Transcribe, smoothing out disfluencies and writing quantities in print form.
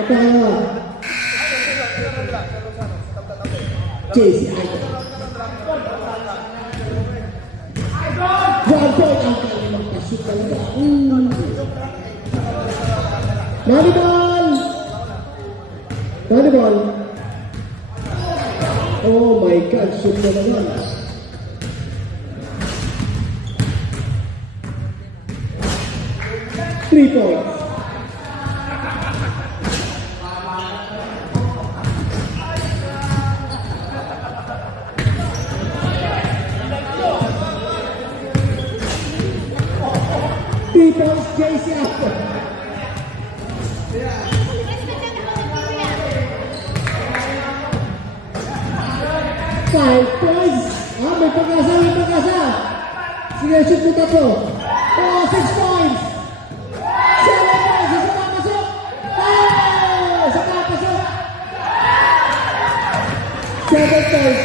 Katawa. JC Idol. 1 point ang kanya magpashoot talaga. Volleyball! Volleyball! Oh my God, shoot na naman. Three points. Three points, JC after. 5 points. May pag-asa, may pag-asa. Sige, shoot mo tatlo. 6 points. 7 points. Isa pa pasok. Isa pa pasok. 7 points.